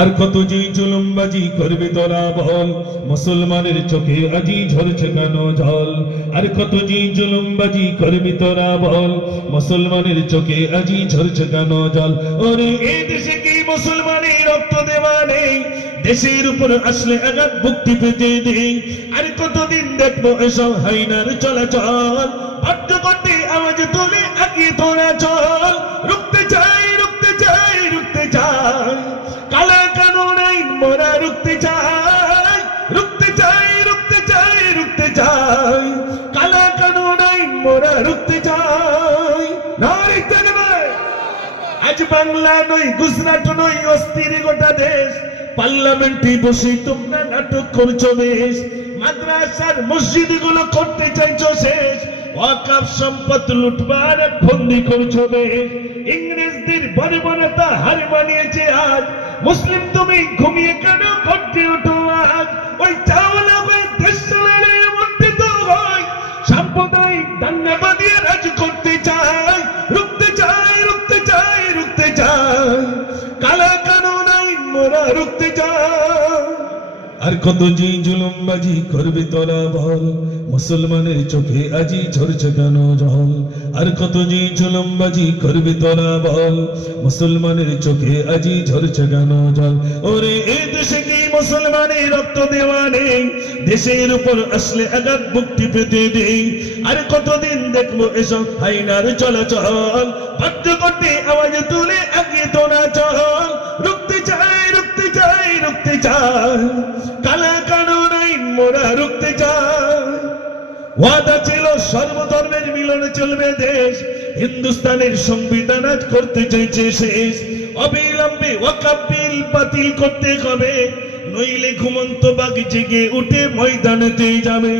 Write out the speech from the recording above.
আর কত যে জুলুমবাজি করবি তোরা বল, মুসলমানের চোখে আজি ঝরছে কেন জল? আর কত যে জুলুমবাজি করবি তোরা বল, মুসলমানের চোখে আজি ঝরছে কেন জল? ওরে এই দেশে কি মুসলমানের রক্ত দেওয়া নেই? দেশের উপর আসলে আঘাত মুক্তি পেতে দেই। আর কতদিন দেখবো এসব হাইনার চলাচল? বাধ্য করতে আওয়াজ তুলে আগিয়ে তোরা চল। রুখতে চাই, রুখতে চাই, রুখতে চাই, কালা কানুন আইন মোরা রুখতে চাই। রুখতে চাই, রুখতে চাই, রুখতে চাই, কালা কানুন আইন মোরা রুখতে চাই। নারী তাকবীর! আজ বাংলা নয়, গুজরাট নয়, অস্থির গোটা দেশ। পার্লামেন্টে বসে তোমরা নাটক করছো বেশ। মাদ্রাসার মসজিদ গুলো করতে চাইছো শেষ। ওয়াকফ সম্পদ লুটবার বন্দি করছো বেশ। ইংরেজদের বর্বরতা হার মানিয়েছে আজ। মুসলিম তুমি ঘুমিয়ে কেন করতে ওঠো আজ? ওই চাওলা হয়ে দেশ চালালে এমনটি তো হয়। সাম্প্রদায়িক দাঙ্গা বাঁধিয়ে রাজ করতে চায়। রুখতে চাই, রুখতে চাই, রুখতে চাই, কালা কানুন আইন মোরা রুখতে চাই। আর কত যে জুলুমবাজি করবি তোরা বল, মুসলমানের চোখে আজি ঝরছে কেন জল? আর কত যে জুলুমবাজি করবি তোরা বল, মুসলমানের চোখে আজি ঝরছে কেন জল? ওরে এই দেশে কি মুসলমানের রক্ত দেওয়া নেই? দেশের উপর আসলে আঘাত মুক্তি পেতে দেই। আর কতদিন দেখবো এসব হাইনার চলাচল? বাধ্য করতে আওয়াজ তুলে আগিয়ে তোরা চল। রুখতে চাই, রুখতে চাই, রুখতে চাই, কালা কানুন আইন মোরা রুখতে চাই। ওয়াদা ছিল সর্বধর্মের মিলনে চলবে দেশ। হিন্দুস্তানের সংবিধান আজ করতে চাইছে শেষ। অবিলম্বে ওয়াকফ বিল বাতিল করতে হবে, নইলে ঘুমন্ত বাঘ জেগে উঠে ময়দানেতে যাবে।